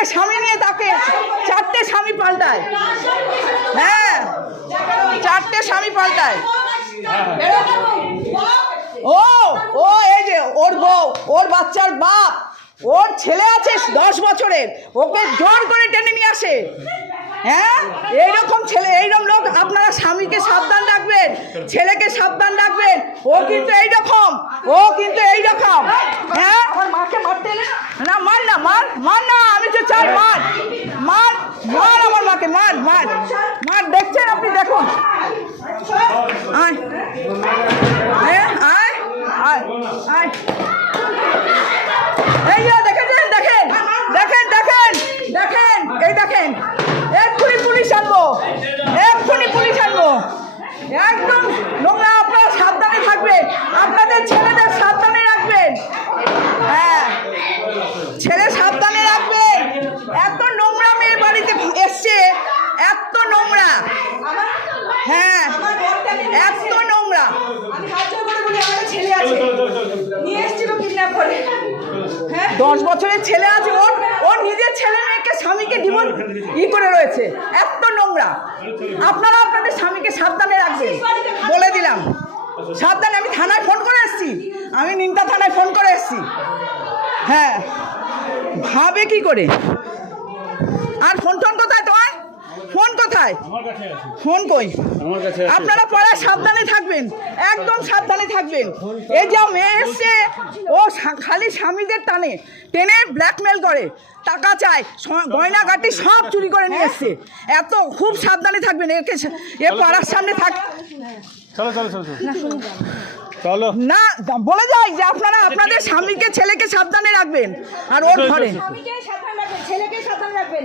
চারটে স্বামী নিয়ে তাকে চারটে স্বামী পাল্টায়। হ্যাঁ, চারটে স্বামী পাল্টায়। ও ও এই যে ওর বউ, ওর বাচ্চার বাপ, ওর ছেলে আছে 10 বছরের, ওকে জোর করে টেনে নিয়ে আসে। হ্যাঁ, এইরকম ছেলে, এইরকম লোক আপনারা স্বামীকে সাবধান রাখবেন, ছেলেকে সাবধান রাখবেন। ও কিন্তু এইরকম, ও কিন্তু এইরকম। হ্যাঁ, আমার মাকে মারতে না, মার না, মার মার না, আমি তো চাই মার মার মার, আমার মাকে মার মার মার। দেখছেন আপনি, দেখুন। আয় আয় আয় আয়, এই যে দেখেছেন, দেখেন দেখেন দেখেন দেখেন, এই দেখেন, এক্ষুনি পুলিশ আনবো, এক্ষুনি পুলিশ আনবো। একদম নোংরা, আপনারা সাবধানে থাকবেন, আপনাদের ছেলেদের সাবধানে রাখবেন। হ্যাঁ, ছেলে সাবধানে রাখবেন। এত নোংরা মেয়ের বাড়িতে এসছে, এত নোংরা। হ্যাঁ, এত নোংরা। 10 বছরের ছেলে আছে, ওর নিজের ছেলে মেয়েকে স্বামীকে ডিভোর্স করে রয়েছে। এত নোংরা। আপনারা আপনাদের স্বামীকে সাবধানে রাখবেন, বলে দিলাম, সাবধানে। আমি থানায় ফোন করে এসেছি, আমি নিমতা থানায় ফোন করে এসেছি। হ্যাঁ, ভাবে কি করে? আর ফোন কোথায় তোমার? ফোন কোথায়? ফোন কই? আপনারা পরে সাবধানে থাকবেন, একদম সাবধানে থাকবেন। এই যে মেয়ে এসছে, ও খালি স্বামীদের টেনে ব্ল্যাকমেল করে, টাকা চায়, গয়নাগাটি সব চুরি করে নিয়ে এসছে। এত খুব সাবধানে থাকবেন। একে এ পাড়ার সামনে থাক না, বলে যাই যে আপনারা আপনাদের স্বামীকে, ছেলেকে সাবধানে রাখবেন। আর ওর ঘরে ছেলেকে সাবধানে রাখবেন।